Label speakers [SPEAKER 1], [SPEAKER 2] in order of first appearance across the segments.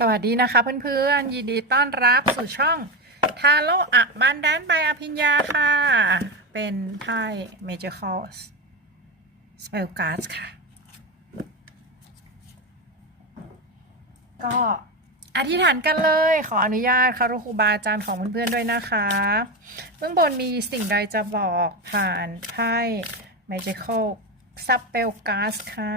[SPEAKER 1] สวัสดีนะคะเพื่อนๆ ยินดีต้อนรับสู่ช่องทาโร่อะบันแดนใบอภิญญาค่ะ เป็นไพ่ Major c a l s Spell Cards ค่ะ ก็อธิษฐานกันเลย ขออนุญาตคารุครูบาอาจารย์ของเพื่อนๆด้วยนะคะเบื้องบนมีสิ่งใดจะบอกผ่านไพ่ Magical Spell Cards ค่ะ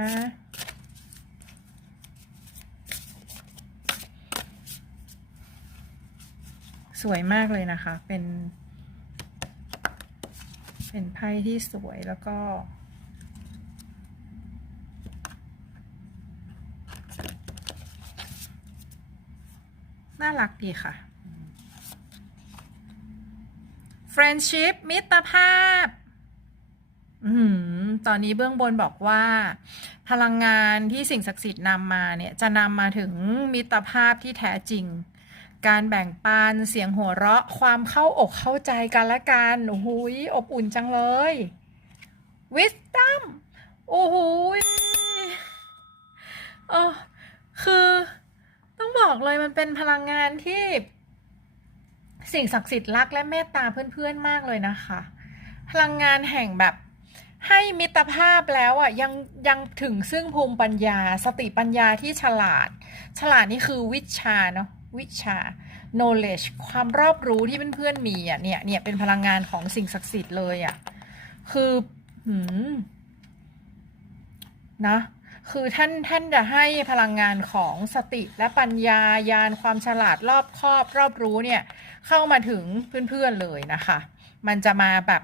[SPEAKER 1] สวยมากเลยนะคะ เป็น เป็นไพ่ที่สวยแล้วก็ น่ารักดีค่ะ friendship มิตรภาพ อืม ตอนนี้เบื้องบนบอกว่า พลังงานที่สิ่งศักดิ์สิทธิ์นำมาเนี่ย จะนำมาถึงมิตรภาพที่แท้จริง การแบ่งปันเสียงหัวเราะ ความเข้าอกเข้าใจกันละกันโอ้โหยอบอุ่นจังเลย wisdom โอ้โหเออคือต้องบอกเลยมันเป็นพลังงานที่ สิ่งศักดิ์สิทธิ์รักและเมตตาเพื่อนๆมากเลยนะคะ พลังงานแห่งแบบให้มิตรภาพแล้วอะยังยังถึงซึ่งภูมิปัญญา สติปัญญาที่ฉลาด ฉลาดนี่คือวิชาเนาะ วิชา knowledge ความรอบรู้ที่เพื่อนๆมีอะเนี่ยเนี่ยเป็นพลังงานของสิ่งศักดิ์สิทธิ์เลยอะคือหืมนะคือท่านท่านจะให้พลังงานของสติและปัญญายานความฉลาดรอบครอบรอบรู้เนี่ยเข้ามาถึงเพื่อนๆเลยนะคะ มันจะมาแบบ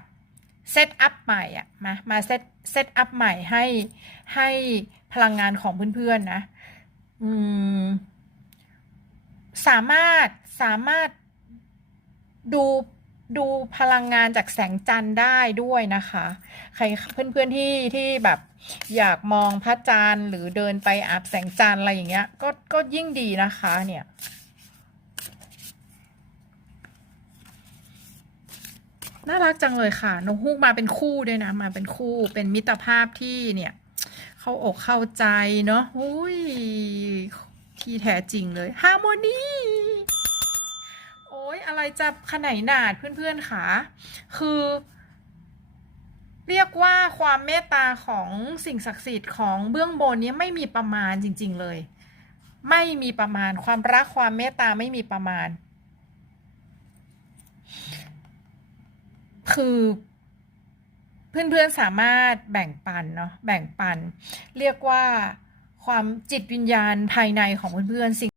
[SPEAKER 1] เซตอัพใหม่อะมามาเซตเซตอัพใหม่ให้ให้พลังงานของเพื่อนๆนะ อืม สามารถสามารถดูดูพลังงานจากแสงจันทร์ได้ด้วยนะคะ ใครเพื่อนๆที่ที่แบบอยากมองพระจันทร์หรือเดินไปอาบแสงจันทร์อะไรอย่างเงี้ย ก็ก็ยิ่งดีนะคะเนี่ย น่ารักจังเลยค่ะนกฮูกมาเป็นคู่ด้วยนะ มาเป็นคู่เป็นมิตรภาพที่เนี่ย เข้าอกเข้าใจเนาะอุ้ย ที่แท้จริงเลยฮาร์โมนีโอ้ยอะไรจะขนาดหนาดเพื่อนๆค่ะคือ เรียกว่าความเมตตาของสิ่งศักดิ์สิทธิ์ของเบื้องบนนี้ไม่มีประมาณจริง ๆ เลย ไม่มีประมาณความรักความเมตตาไม่มีประมาณ คือเพื่อนๆสามารถแบ่งปันเนาะแบ่งปัน เรียกว่า ความจิตวิญญาณภายในของเพื่อนๆสิ่ง